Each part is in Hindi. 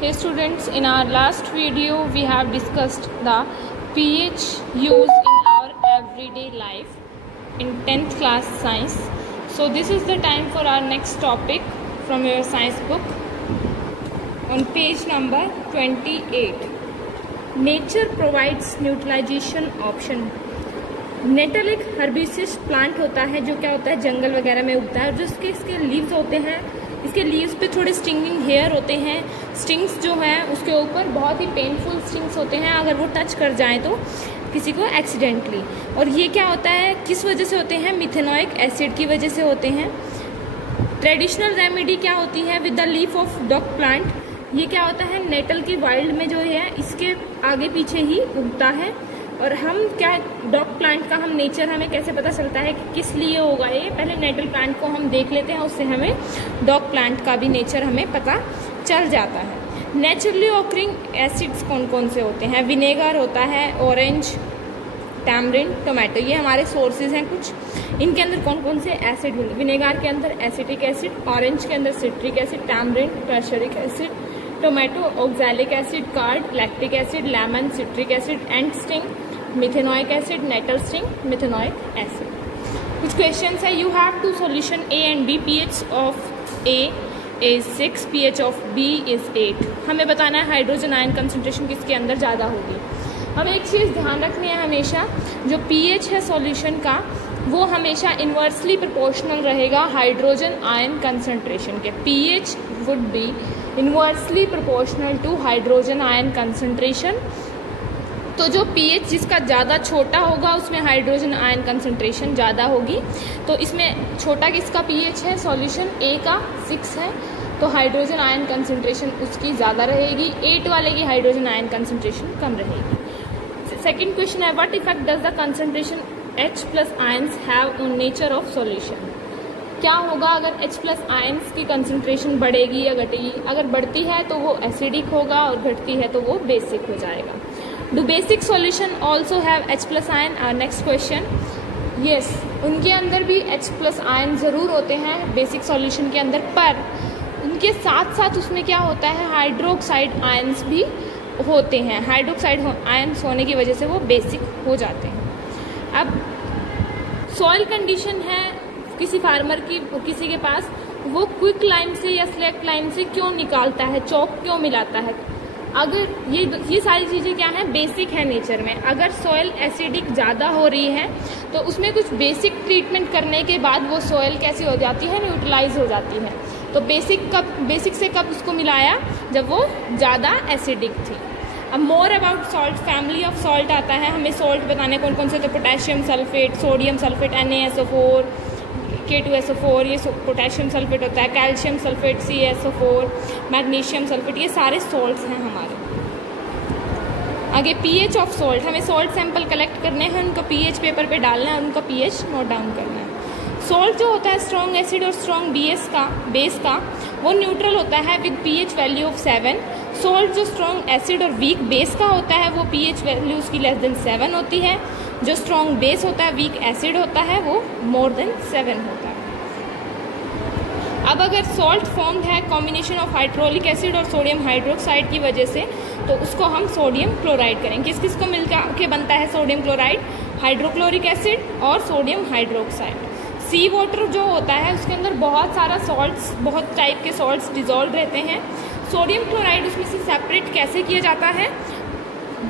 Hey students, in our last video we have discussed the pH used in our everyday life in 10th class science. So this is the time for our next topic from your science book on page number 28. Nature provides neutralization option. Nettle एक हर्बिसिस प्लांट होता है जो क्या होता है जंगल वगैरह में उगता है, जो इसके लीव्स होते हैं, इसके लीव्स पे थोड़े स्टिंगिंग हेयर होते हैं. स्टिंग्स जो हैं उसके ऊपर बहुत ही पेनफुल स्टिंग्स होते हैं अगर वो टच कर जाएं तो किसी को एक्सीडेंटली. और ये क्या होता है, किस वजह से होते हैं, मिथेनोइक एसिड की वजह से होते हैं. ट्रेडिशनल रेमेडी क्या होती है with the leaf of dog plant. ये क्या होता है, नेटल की वाइल्ड में जो है इसके आगे पीछे ही उगता है. और हम क्या डॉग प्लांट का हम नेचर हमें कैसे पता चलता है कि किस लिए होगा ये, पहले नेटल प्लांट को हम देख लेते हैं, उससे हमें डॉग प्लांट का भी नेचर हमें पता चल जाता है. नेचुरली ऑकरिंग एसिड्स कौन कौन से होते हैं, विनेगर होता है, ऑरेंज, टैमरिन, टोमेटो, ये हमारे सोर्सेज हैं कुछ. इनके अंदर कौन कौन से एसिड होंगे, विनेगर के अंदर एसिटिक एसिड, ऑरेंज के अंदर citric acid, tamarind tartaric acid, tomato oxalic acid, curd lactic acid, lemon citric acid, ant sting methanoic acid, nettle sting methanoic acid. कुछ क्वेश्चंस है. You have two solution A and B. PH of A is 6, pH of B is 8. हमें बताना है हाइड्रोजन आयन कंसंट्रेशन किसके अंदर ज़्यादा होगी. हमें एक चीज़ ध्यान रखनी है, हमेशा जो पीएच है सॉल्यूशन का वो हमेशा इन्वर्सली प्रोपोर्शनल रहेगा हाइड्रोजन आयन कंसंट्रेशन के. PH would be inversely proportional to hydrogen ion concentration. तो जो पीएच जिसका ज़्यादा छोटा होगा उसमें हाइड्रोजन आयन कंसंट्रेशन ज़्यादा होगी. तो इसमें छोटा किसका पीएच है, सॉल्यूशन ए का 6 है, तो हाइड्रोजन आयन कंसंट्रेशन उसकी ज़्यादा रहेगी. 8 वाले की हाइड्रोजन आयन कंसंट्रेशन कम रहेगी. सेकंड क्वेश्चन है, what effect does the concentration H+ ions have on nature of solution. क्या होगा अगर H+ आयंस की कंसंट्रेशन बढ़ेगी या घटेगी. अगर बढ़ती है तो वो एसिडिक होगा और घटती है तो वो बेसिक हो जाएगा. Do basic solution also have H+ ion. Our next question. Yes, उनके अंदर भी H+ आयन ज़रूर होते हैं बेसिक सॉल्यूशन के अंदर, पर उनके साथ साथ उसमें क्या होता है, हाइड्रोक्साइड आयन्स भी होते हैं. हाइड्रोक्साइड आयन्स होने की वजह से वो बेसिक हो जाते हैं. अब सॉइल कंडीशन है किसी फार्मर की, किसी के पास, वो क्विक लाइम से या स्लेक्ट लाइम से क्यों निकालता है, चौक क्यों मिलाता है. अगर ये सारी चीज़ें क्या हैं, बेसिक है नेचर में. अगर सॉइल एसिडिक ज़्यादा हो रही है तो उसमें कुछ बेसिक ट्रीटमेंट करने के बाद वो सॉइल कैसी हो जाती है, न्यूट्रलाइज हो जाती है. तो बेसिक से कब उसको मिलाया, जब वो ज़्यादा एसिडिक थी. अब more about salt, family of salt आता है. हमें सॉल्ट बताने कौन कौन से, तो potassium sulphate, sodium sulphate NaSO4, K2SO4, ये पोटेशियम सल्फेट होता है, calcium sulphate CaSO4, magnesium sulphate, ये सारे सॉल्ट्स हैं हमारे. आगे पीएच ऑफ सॉल्ट, हमें सॉल्ट सैंपल कलेक्ट करने हैं, उनका पीएच पेपर पे डालना है और उनका पीएच नोट डाउन करना है. सॉल्ट जो होता है स्ट्रॉन्ग एसिड और स्ट्रॉन्ग बेस का वो न्यूट्रल होता है with pH value of 7. Salt जो स्ट्रॉन्ग एसिड और वीक बेस का होता है वो पीएच वैल्यू उसकी लेस देन 7 होती है. जो स्ट्रॉन्ग बेस होता है, वीक एसिड होता है, वो मोर देन 7 होता है. अब अगर सॉल्ट फॉर्म्ड है कॉम्बिनेशन ऑफ हाइड्रोलिक एसिड और सोडियम हाइड्रोक्साइड की वजह से, तो उसको हम सोडियम क्लोराइड करेंगे. किस किस को मिलकर के बनता है सोडियम क्लोराइड, हाइड्रोक्लोरिक एसिड और सोडियम हाइड्रोक्साइड. सी वाटर जो होता है उसके अंदर बहुत सारा सॉल्ट्स, बहुत टाइप के सॉल्ट्स डिजॉल्व रहते हैं. सोडियम क्लोराइड उसमें से सेपरेट कैसे किया जाता है,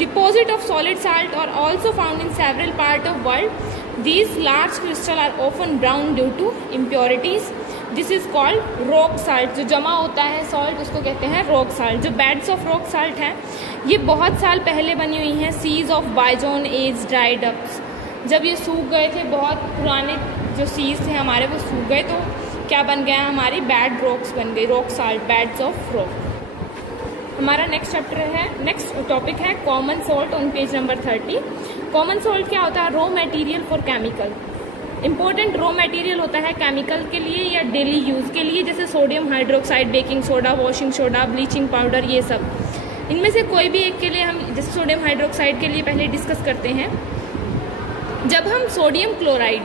deposit of solid salt are also found in several parts of world. These large crystals are often brown due to impurities. This is called rock salt. जो जमा होता है सॉल्ट उसको कहते हैं रॉक साल्ट. जो बेड्स ऑफ रॉक साल्ट हैं ये बहुत साल पहले बनी हुई हैं. Seas of bygone age dried up. जब ये सूख गए थे, बहुत पुराने जो सीज थे हमारे वो सूख गए, तो क्या बन गया, हमारी बैड रॉक्स बन गई, rock salt, beds of rock. हमारा नेक्स्ट टॉपिक है common salt on page number 30. Common salt क्या होता है, raw material for chemical. Important raw material होता है केमिकल के लिए या डेली यूज़ के लिए, जैसे sodium hydroxide, baking soda, washing soda, bleaching powder, ये सब. इनमें से कोई भी एक के लिए हम, जैसे सोडियम हाइड्रोक्साइड के लिए पहले डिस्कस करते हैं. जब हम सोडियम क्लोराइड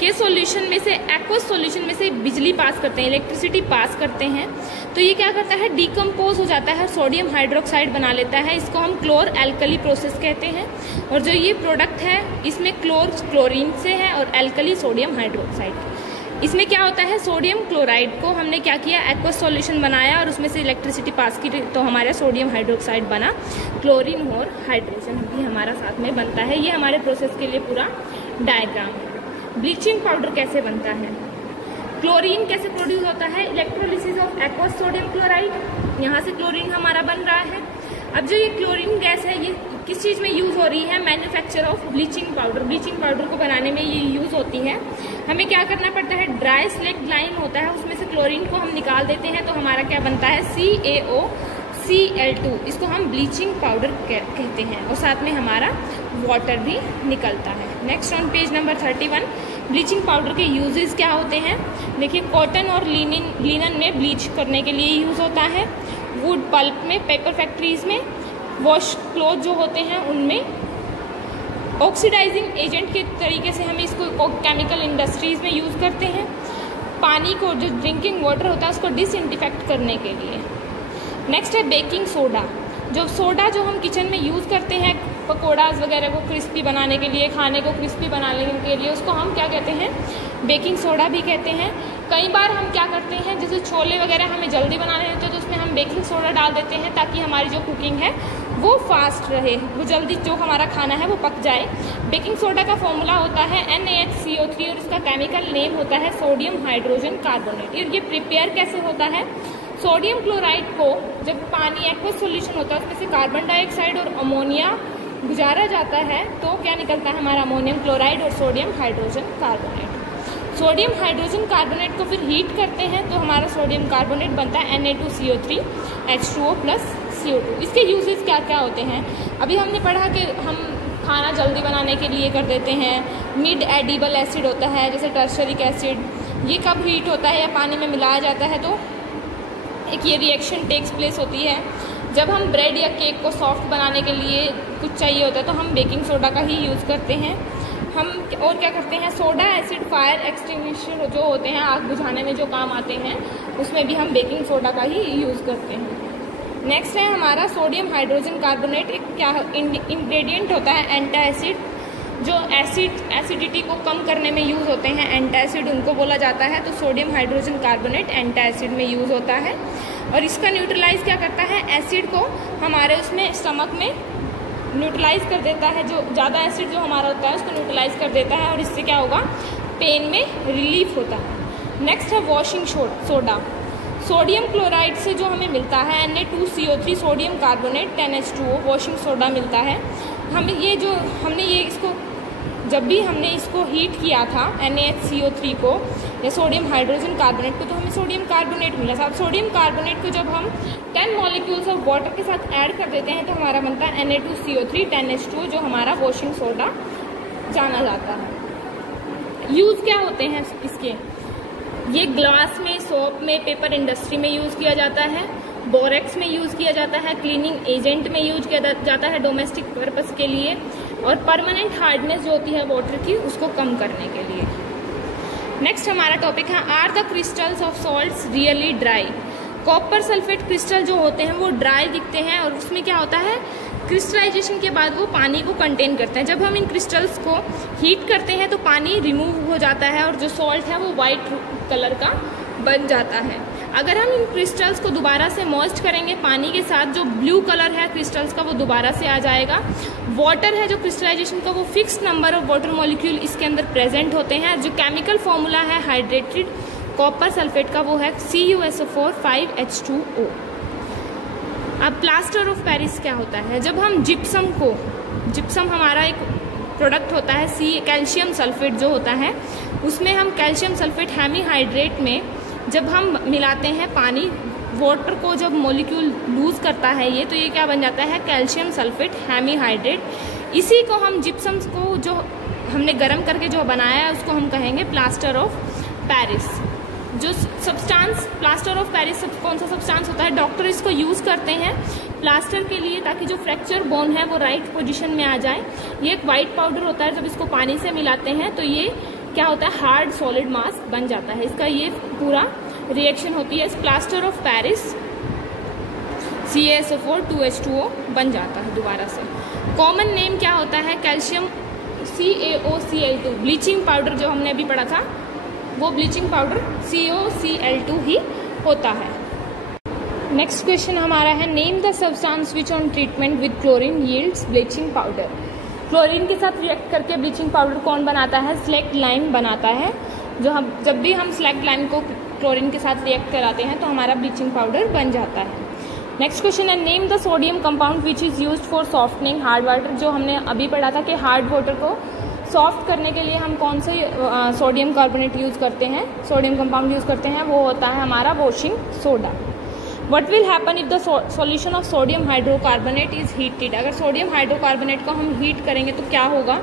के सॉल्यूशन में से, एक्वस सॉल्यूशन में से बिजली पास करते हैं, इलेक्ट्रिसिटी पास करते हैं, तो ये क्या करता है, डिकम्पोज हो जाता है, सोडियम हाइड्रोक्साइड बना लेता है। इसको हम क्लोर एल्कली प्रोसेस कहते हैं। और जो ये प्रोडक्ट है इसमें क्लोरीन से है और एल्कली सोडियम हाइड्रोक्साइड। इसमें क्या होता है, सोडियम क्लोराइड को हमने क्या किया, एक्वस सॉल्यूशन बनाया और उसमें से इलेक्ट्रिसिटी पास की, तो हमारा सोडियम हाइड्रोक्साइड बना, क्लोरीन और हाइड्रोजन भी हमारा साथ में बनता है। ये हमारे प्रोसेस के लिए पूरा डायग्राम है। ब्लीचिंग पाउडर कैसे बनता है, क्लोरीन कैसे प्रोड्यूस होता है, electrolysis of aqueous sodium chloride, यहाँ से क्लोरीन हमारा बन रहा है। अब जो ये क्लोरीन गैस है ये किस चीज़ में यूज़ हो रही है, manufacture of bleaching powder, bleaching powder को बनाने में ये यूज़ होती है। हमें क्या करना पड़ता है, ड्राई स्लेक्ट लाइम होता है, उसमें से क्लोरीन को हम निकाल देते हैं, तो हमारा क्या बनता है, CaOCl2, इसको हम ब्लीचिंग पाउडर कहते हैं, और साथ में हमारा वाटर भी निकलता है। Next on page number 31, bleaching powder के यूजेस क्या होते हैं। देखिए, कॉटन और लिनन में ब्लीच करने के लिए यूज़ होता है, वुड पल्प में, पेपर फैक्ट्रीज में, वॉश क्लोथ जो होते हैं उनमें, ऑक्सीडाइजिंग एजेंट के तरीके से हमें इसको केमिकल इंडस्ट्रीज में यूज़ करते हैं, पानी को, जो ड्रिंकिंग वाटर होता है उसको डिसइंफेक्ट करने के लिए। नेक्स्ट है बेकिंग सोडा, जो सोडा जो हम किचन में यूज़ करते हैं पकौड़ाज वगैरह को क्रिस्पी बनाने के लिए, खाने को क्रिस्पी बनाने के लिए, उसको हम क्या कहते हैं, बेकिंग सोडा भी कहते हैं। कई बार हम क्या करते हैं, जैसे छोले वगैरह हमें जल्दी बनाने होते हैं तो उसमें हम बेकिंग सोडा डाल देते हैं ताकि हमारी जो कुकिंग है वो फास्ट रहे, वो जल्दी जो हमारा खाना है वो पक जाए। बेकिंग सोडा का फॉर्मूला होता है NaHCO3 और इसका केमिकल नेम होता है सोडियम हाइड्रोजन कार्बोनेट। ये प्रिपेयर कैसे होता है, सोडियम क्लोराइड को जब पानी एक्वस सॉल्यूशन होता है उसमें से कार्बन डाइऑक्साइड और अमोनिया गुजारा जाता है तो क्या निकलता है हमारा, अमोनियम क्लोराइड और sodium hydrogen carbonate. Sodium hydrogen carbonate को फिर हीट करते हैं तो हमारा सोडियम कार्बोनेट बनता है Na2CO3 H2O + CO2। इसके यूजेस क्या क्या होते हैं, अभी हमने पढ़ा कि हम खाना जल्दी बनाने के लिए कर देते हैं। मिड एडिबल एसिड होता है जैसे टर्शरिक एसिड, ये कब हीट होता है या पानी में मिलाया जाता है तो एक ये रिएक्शन टेक्स प्लेस होती है। जब हम ब्रेड या केक को सॉफ्ट बनाने के लिए कुछ चाहिए होता है तो हम बेकिंग सोडा का ही यूज़ करते हैं। हम और क्या करते हैं, सोडा एसिड फायर एक्सटिंग्विशर जो होते हैं, आग बुझाने में जो काम आते हैं, उसमें भी हम बेकिंग सोडा का ही यूज़ करते हैं। नेक्स्ट है हमारा सोडियम हाइड्रोजन कार्बोनेट, एक क्या इंग्रेडिएंट होता है एंटासिड, जो एसिडिटी को कम करने में यूज़ होते हैं, एंटासिड उनको बोला जाता है। तो सोडियम हाइड्रोजन कार्बोनेट एंटासिड में यूज़ होता है और इसका न्यूट्रलाइज क्या करता है, एसिड को हमारे उसमें स्टमक में न्यूट्रलाइज कर देता है, जो ज़्यादा एसिड जो हमारा होता है उसको न्यूट्रलाइज कर देता है और इससे क्या होगा, पेन में रिलीफ होता है। नेक्स्ट है वॉशिंग सोडा, सोडियम क्लोराइड से जो हमें मिलता है Na2CO3 sodium carbonate 10H2O washing soda मिलता है। हमने इसको जब भी हमने इसको हीट किया था NaHCO3 को या सोडियम हाइड्रोजन कार्बोनेट को, तो हमें सोडियम कार्बोनेट मिला था। सोडियम कार्बोनेट को जब हम 10 मॉलिक्यूल्स ऑफ वाटर के साथ ऐड कर देते हैं तो हमारा बनता है Na2CO3 10H2O, जो हमारा वॉशिंग सोडा जाना जाता है। यूज़ क्या होते हैं इसके, ये ग्लास में, सोप में, पेपर इंडस्ट्री में यूज़ किया जाता है, बोरेक्स में यूज़ किया जाता है, क्लीनिंग एजेंट में यूज किया जाता है डोमेस्टिक पर्पस के लिए, और परमानेंट हार्डनेस जो होती है वाटर की उसको कम करने के लिए। नेक्स्ट हमारा टॉपिक है are the crystals of salts really dry. Copper sulphate crystal जो होते हैं वो ड्राई दिखते हैं और उसमें क्या होता है, क्रिस्टलाइजेशन के बाद वो पानी को कंटेन करते हैं। जब हम इन क्रिस्टल्स को हीट करते हैं तो पानी रिमूव हो जाता है और जो सॉल्ट है वो वाइट कलर का बन जाता है। अगर हम इन क्रिस्टल्स को दोबारा से मॉइस्ट करेंगे पानी के साथ, जो ब्लू कलर है क्रिस्टल्स का वो दोबारा से आ जाएगा। वाटर है जो क्रिस्टलाइजेशन का, वो fix number of water molecule इसके अंदर प्रेजेंट होते हैं। जो केमिकल फॉर्मूला है हाइड्रेटेड कॉपर सल्फेट का वो है CuSO4 5H2O। अब प्लास्टर ऑफ पेरिस क्या होता है, जब हम जिप्सम हमारा एक प्रोडक्ट होता है कैल्शियम सल्फेट जो होता है, उसमें हम कैल्शियम सल्फेट हेमीहाइड्रेट में जब हम मिलाते हैं पानी, वाटर को जब मॉलिक्यूल लूज करता है ये, तो ये क्या बन जाता है, कैल्शियम सल्फेट हेमीहाइड्रेट। इसी को हम जिप्सम को जो हमने गर्म करके जो बनाया है उसको हम कहेंगे प्लास्टर ऑफ पेरिस। जो सब्सटेंस प्लास्टर ऑफ पेरिस कौन सा सब्सटेंस होता है, डॉक्टर इसको यूज़ करते हैं प्लास्टर के लिए ताकि जो फ्रैक्चर बोन है वो राइट पोजीशन में आ जाए। ये एक वाइट पाउडर होता है, जब इसको पानी से मिलाते हैं तो ये क्या होता है, हार्ड सॉलिड मास बन जाता है। इसका ये पूरा रिएक्शन होती है। Plaster of Paris CaSO4 2H2O बन जाता है दोबारा से। कॉमन नेम क्या होता है, कैल्शियम CaOCl2। ब्लीचिंग पाउडर जो हमने अभी पढ़ा था वो ब्लीचिंग पाउडर CaOCl2 ही होता है। नेक्स्ट क्वेश्चन हमारा है, name the substance which on treatment with chlorine yields bleaching powder. Chlorine के साथ रिएक्ट करके ब्लीचिंग पाउडर कौन बनाता है, स्लैक्ड लाइम बनाता है। जब भी हम स्लैक्ड लाइम को क्लोरीन के साथ रिएक्ट कराते हैं तो हमारा ब्लीचिंग पाउडर बन जाता है। नेक्स्ट क्वेश्चन है, name the sodium compound which is used for softening hard water. जो हमने अभी पढ़ा था कि हार्ड वाटर को सॉफ्ट करने के लिए हम कौन से सोडियम कार्बोनेट यूज़ करते हैं, सोडियम कंपाउंड यूज़ करते हैं, वो होता है हमारा washing soda. What will happen if the solution of sodium hydrocarbonate is heated? अगर सोडियम हाइड्रोकार्बोनेट को हम हीट करेंगे तो क्या होगा,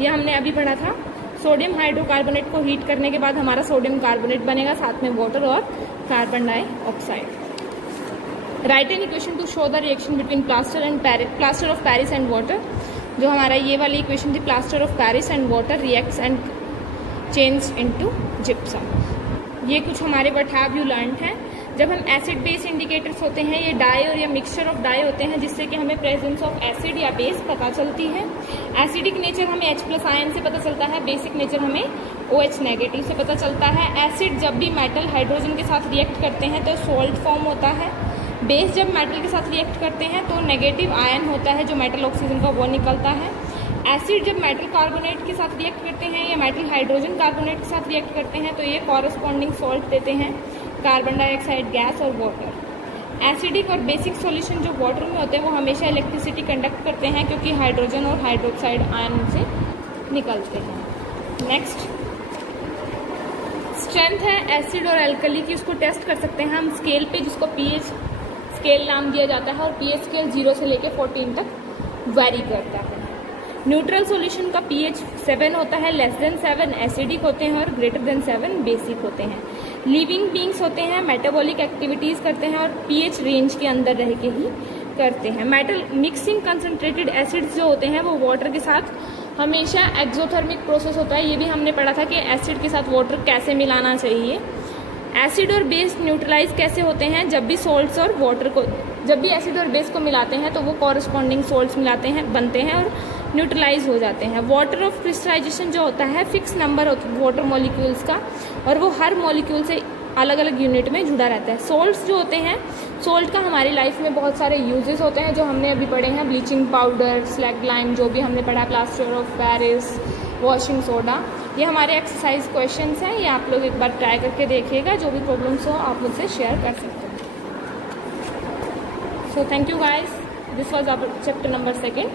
ये हमने अभी पढ़ा था। सोडियम हाइड्रोकार्बोनेट को हीट करने के बाद हमारा सोडियम कार्बोनेट बनेगा, साथ में वाटर और carbon dioxide. Right an equation two show the reaction between plaster of Paris and water. जो हमारा ये वाली इक्वेशन थी, plaster of Paris and water reacts and change into gypsum. ये कुछ हमारे व्हाट हैव यू लर्न्ड हैं। जब हम एसिड बेस इंडिकेटर्स होते हैं, ये डाई और या मिक्सचर ऑफ डाई होते हैं, जिससे कि हमें प्रेजेंस ऑफ एसिड या बेस पता चलती है। एसिडिक नेचर हमें H+ आयन से पता चलता है, बेसिक नेचर हमें OH नेगेटिव से पता चलता है। एसिड जब भी मेटल हाइड्रोजन के साथ रिएक्ट करते हैं तो सॉल्ट फॉर्म होता है। बेस जब मेटल के साथ रिएक्ट करते हैं तो नेगेटिव आयन होता है, जो मेटल ऑक्सीजन का वो निकलता है। एसिड जब मेटल कार्बोनेट के साथ रिएक्ट करते हैं या मेटल हाइड्रोजन कार्बोनेट के साथ रिएक्ट करते हैं तो ये कॉरस्पॉन्डिंग सॉल्ट देते हैं, कार्बन डाइऑक्साइड गैस और वाटर। एसिडिक और बेसिक सॉल्यूशन जो वाटर में होते हैं वो हमेशा इलेक्ट्रिसिटी कंडक्ट करते हैं, क्योंकि हाइड्रोजन और हाइड्रोक्साइड आयन से निकलते हैं। नेक्स्ट स्ट्रेंथ है एसिड और एल्कली की, उसको टेस्ट कर सकते हैं हम स्केल पे, जिसको pH स्केल नाम दिया जाता है, और pH स्केल 0 से लेकर 14 तक वेरी करता है। न्यूट्रल सॉल्यूशन का pH 7 होता है, लेस देन 7 एसिडिक होते हैं और ग्रेटर देन 7 बेसिक होते हैं। लिविंग बींग्स होते हैं, मेटाबॉलिक एक्टिविटीज करते हैं और pH रेंज के अंदर रह के ही करते हैं। मेटल मिक्सिंग कंसंट्रेटेड एसिड्स जो होते हैं वो वाटर के साथ हमेशा एक्सोथर्मिक प्रोसेस होता है। ये भी हमने पढ़ा था कि एसिड के साथ वाटर कैसे मिलाना चाहिए। एसिड और बेस न्यूट्रलाइज कैसे होते हैं, जब भी सॉल्ट्स और वाटर को, जब भी एसिड और बेस को मिलाते हैं तो वो कॉरस्पॉन्डिंग सॉल्ट्स मिलाते हैं, बनते हैं और न्यूट्रलाइज हो जाते हैं। वाटर ऑफ क्रिस्टलाइजेशन जो होता है फिक्स नंबर वाटर मॉलिक्यूल्स का, और वो हर मॉलिक्यूल से अलग अलग यूनिट में जुड़ा रहता है। सॉल्ट्स जो होते हैं, सॉल्ट का हमारी लाइफ में बहुत सारे यूजेस होते हैं जो हमने अभी पढ़े हैं, ब्लीचिंग पाउडर, स्लैग लाइम जो भी हमने पढ़ा, plaster of Paris, washing soda. ये हमारे एक्सरसाइज क्वेश्चंस हैं, ये आप लोग एक बार ट्राई करके देखिएगा। जो भी प्रॉब्लम्स हो आप मुझसे शेयर कर सकते हैं। So thank you guys, this was our chapter number 2।